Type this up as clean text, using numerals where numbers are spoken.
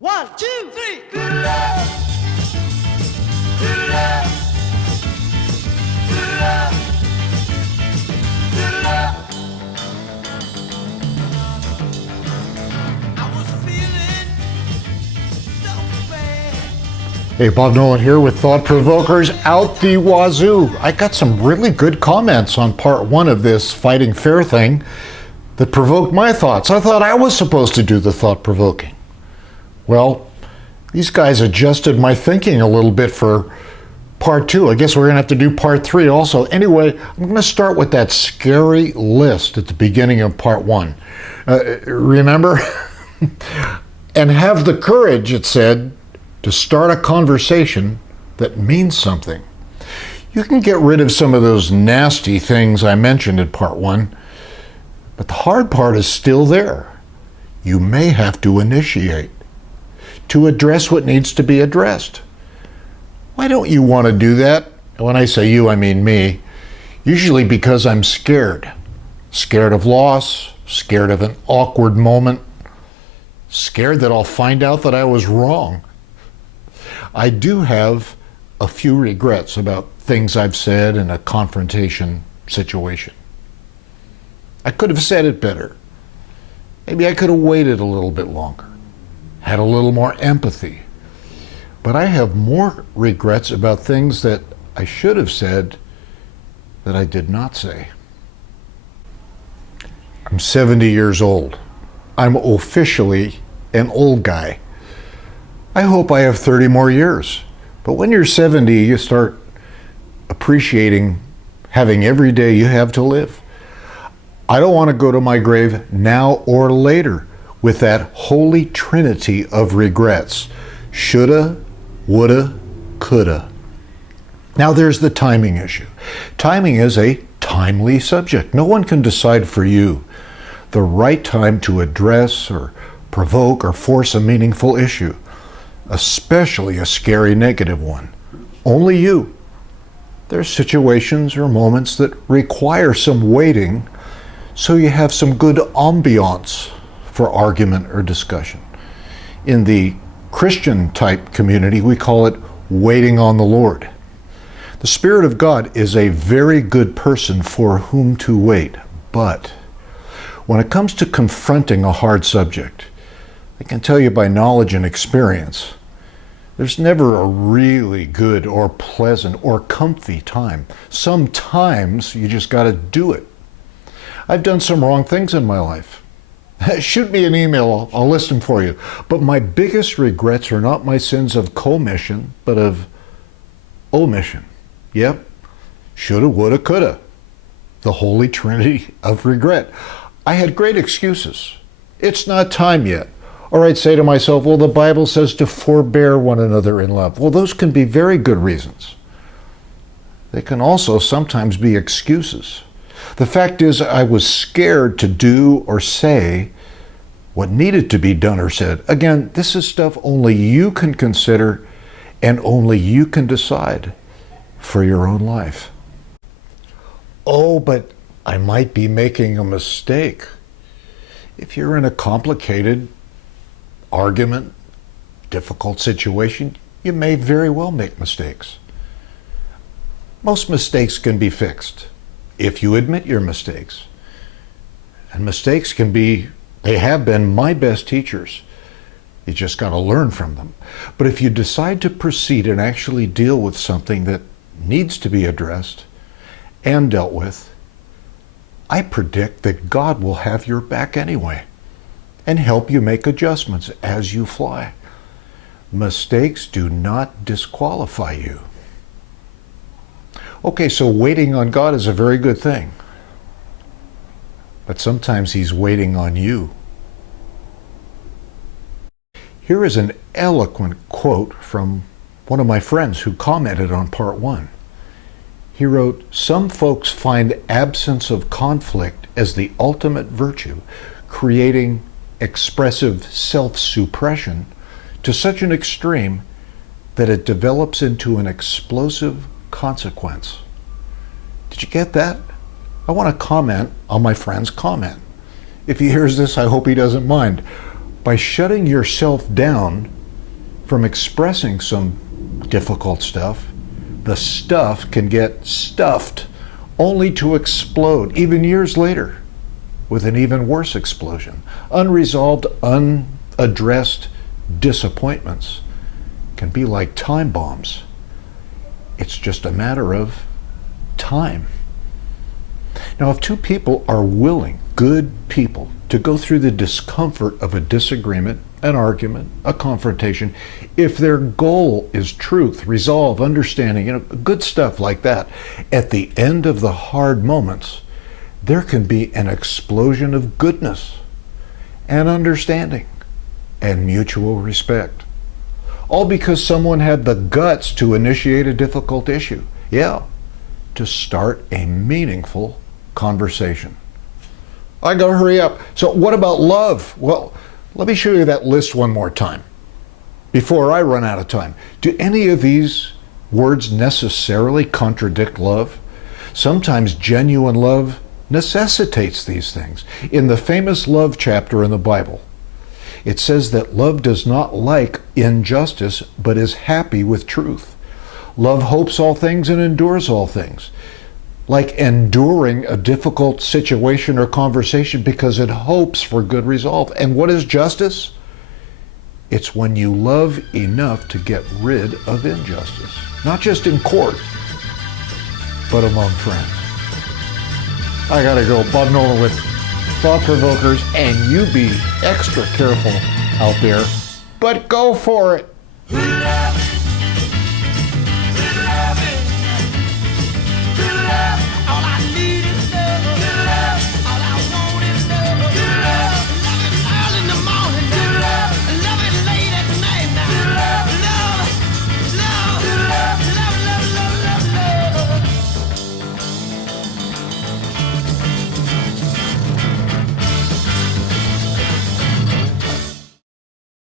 One, two, three. Hey, Bob Nolan here with Thought Provokers out the wazoo. I got some really good comments on part one of this Fighting Fair thing that provoked my thoughts. I thought I was supposed to do the thought provoking. Well, these guys adjusted my thinking a little bit for part two. I guess we're going to have to do part three also. Anyway, I'm going to start with that scary list at the beginning of part one. Remember? And have the courage, it said, to start a conversation that means something. You can get rid of some of those nasty things I mentioned in part one, but the hard part is still there. You may have to initiate, to address what needs to be addressed. Why don't you want to do that? When I say you, I mean me. Usually because I'm scared. Scared of loss, scared of an awkward moment, scared that I'll find out that I was wrong. I do have a few regrets about things I've said in a confrontation situation. I could have said it better. Maybe I could have waited a little bit longer, had a little more empathy. But I have more regrets about things that I should have said that I did not say. I'm 70 years old. I'm officially an old guy. I hope I have 30 more years. But when you're 70, you start appreciating having every day you have to live. I don't want to go to my grave now or later with that holy trinity of regrets. Shoulda, woulda, coulda. Now there's the timing issue. Timing is a timely subject. No one can decide for you the right time to address or provoke or force a meaningful issue, especially a scary negative one. Only you. There's situations or moments that require some waiting so you have some good ambiance for argument or discussion. In the Christian type community, we call it waiting on the Lord. The Spirit of God is a very good person for whom to wait, but when it comes to confronting a hard subject, I can tell you by knowledge and experience, there's never a really good or pleasant or comfy time. Sometimes you just got to do it. I've done some wrong things in my life. Shoot me an email, I'll list them for you. But my biggest regrets are not my sins of commission, but of omission. Yep, shoulda, woulda, coulda. The holy trinity of regret. I had great excuses. It's not time yet. Or I'd say to myself, well, the Bible says to forbear one another in love. Well, those can be very good reasons. They can also sometimes be excuses. The fact is, I was scared to do or say what needed to be done or said. Again, this is stuff only you can consider and only you can decide for your own life. Oh, but I might be making a mistake. If you're in a complicated argument, difficult situation, you may very well make mistakes. Most mistakes can be fixed if you admit your mistakes. And mistakes they have been my best teachers. You just got to learn from them. But if you decide to proceed and actually deal with something that needs to be addressed and dealt with, I predict that God will have your back anyway and help you make adjustments as you fly. Mistakes do not disqualify you. Okay, so waiting on God is a very good thing. But sometimes He's waiting on you. Here is an eloquent quote from one of my friends who commented on part one. He wrote, "Some folks find absence of conflict as the ultimate virtue, creating expressive self-suppression to such an extreme that it develops into an explosive consequence." Did you get that? I want to comment on my friend's comment. If he hears this, I hope he doesn't mind. by shutting yourself down from expressing some difficult stuff, the stuff can get stuffed only to explode even years later with an even worse explosion. Unresolved, unaddressed disappointments can be like time bombs. It's just a matter of time. Now, if two people are willing, good people, to go through the discomfort of a disagreement, an argument, a confrontation, if their goal is truth, resolve, understanding, good stuff like that, at the end of the hard moments, there can be an explosion of goodness and understanding and mutual respect. All because someone had the guts to initiate a difficult issue. Yeah, to start a meaningful conversation. I gotta hurry up. So what about love? Well, let me show you that list one more time before I run out of time. Do any of these words necessarily contradict love? Sometimes genuine love necessitates these things. In the famous love chapter in the Bible, it says that love does not like injustice, but is happy with truth. Love hopes all things and endures all things. Like enduring a difficult situation or conversation because it hopes for good resolve. And what is justice? It's when you love enough to get rid of injustice. Not just in court, but among friends. I gotta go. Bob Nolan with Thought Provokers, and you be extra careful out there, but go for it.